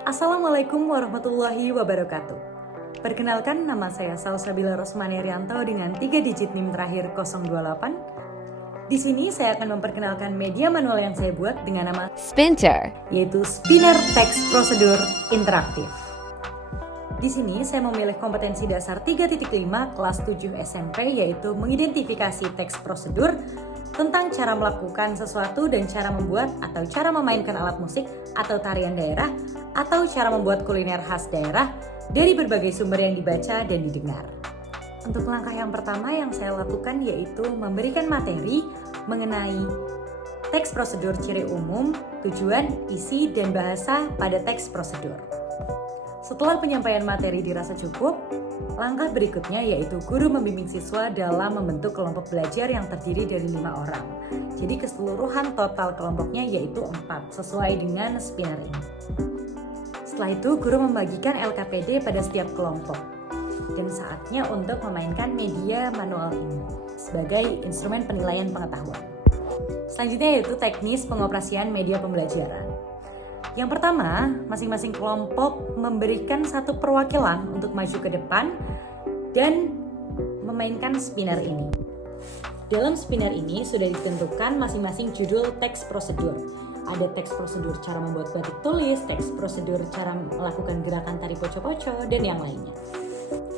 Assalamualaikum warahmatullahi wabarakatuh. Perkenalkan, nama saya Salsabila Rosmani Rianto dengan 3 digit NIM terakhir 028. Di sini saya akan memperkenalkan media manual yang saya buat dengan nama Spinter, yaitu Spinner Text Procedure Interaktif. Di sini saya memilih kompetensi dasar 3.5 kelas 7 SMP, yaitu mengidentifikasi teks prosedur tentang cara melakukan sesuatu dan cara membuat atau cara memainkan alat musik atau tarian daerah atau cara membuat kuliner khas daerah dari berbagai sumber yang dibaca dan didengar. Untuk langkah yang pertama yang saya lakukan yaitu memberikan materi mengenai teks prosedur, ciri umum, tujuan, isi, dan bahasa pada teks prosedur. Setelah penyampaian materi dirasa cukup, langkah berikutnya yaitu guru membimbing siswa dalam membentuk kelompok belajar yang terdiri dari 5 orang. Jadi keseluruhan total kelompoknya yaitu 4 sesuai dengan spinner ini. Setelah itu guru membagikan LKPD pada setiap kelompok. Dan saatnya untuk memainkan media manual ini sebagai instrumen penilaian pengetahuan. Selanjutnya yaitu teknis pengoperasian media pembelajaran. Yang pertama, masing-masing kelompok memberikan satu perwakilan untuk maju ke depan dan memainkan spinner ini. Dalam spinner ini sudah ditentukan masing-masing judul teks prosedur. Ada teks prosedur cara membuat batik tulis, teks prosedur cara melakukan gerakan tari poco-poco, dan yang lainnya.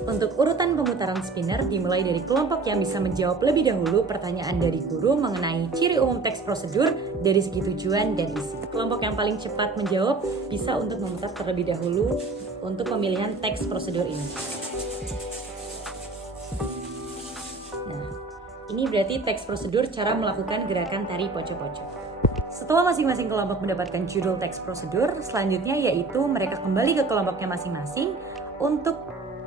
Untuk urutan pemutaran spinner dimulai dari kelompok yang bisa menjawab lebih dahulu pertanyaan dari guru mengenai ciri umum teks prosedur dari segi tujuan dan isi. Kelompok yang paling cepat menjawab bisa untuk memutar terlebih dahulu untuk pemilihan teks prosedur ini. Nah, ini berarti teks prosedur cara melakukan gerakan tari poco-poco. Setelah masing-masing kelompok mendapatkan judul teks prosedur, selanjutnya yaitu mereka kembali ke kelompoknya masing-masing untuk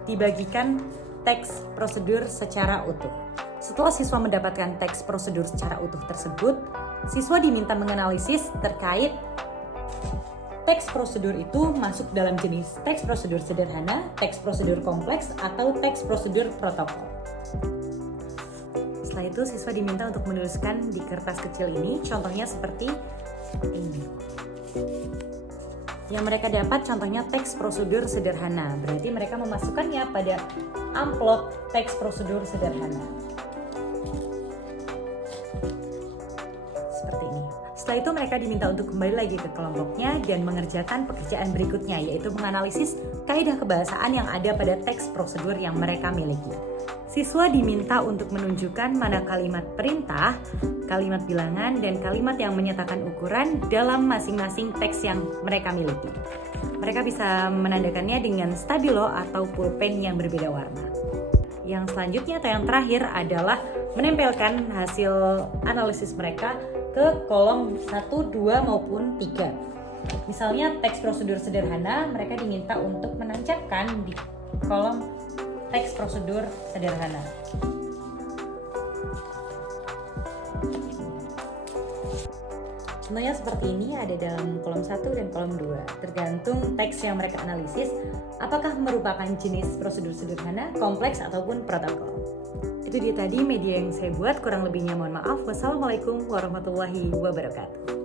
dibagikan teks prosedur secara utuh. Setelah siswa mendapatkan teks prosedur secara utuh tersebut, siswa diminta menganalisis terkait teks prosedur itu masuk dalam jenis teks prosedur sederhana, teks prosedur kompleks, atau teks prosedur protokol. Setelah itu siswa diminta untuk menuliskan di kertas kecil ini, contohnya seperti ini. Yang mereka dapat contohnya teks prosedur sederhana, berarti mereka memasukkannya pada amplop teks prosedur sederhana. Seperti ini. Setelah itu mereka diminta untuk kembali lagi ke kelompoknya dan mengerjakan pekerjaan berikutnya, yaitu menganalisis kaidah kebahasaan yang ada pada teks prosedur yang mereka miliki. Siswa diminta untuk menunjukkan mana kalimat perintah, kalimat bilangan, dan kalimat yang menyatakan ukuran dalam masing-masing teks yang mereka miliki. Mereka bisa menandakannya dengan stabilo atau pulpen yang berbeda warna. Yang selanjutnya atau yang terakhir adalah menempelkan hasil analisis mereka ke kolom 1, 2, maupun 3. Misalnya teks prosedur sederhana, mereka diminta untuk menancapkan di kolom teks prosedur sederhana. Contohnya seperti ini ada dalam kolom 1 dan kolom 2. Tergantung teks yang mereka analisis, apakah merupakan jenis prosedur sederhana, kompleks, ataupun protokol. Itu dia tadi media yang saya buat, kurang lebihnya mohon maaf. Wassalamualaikum warahmatullahi wabarakatuh.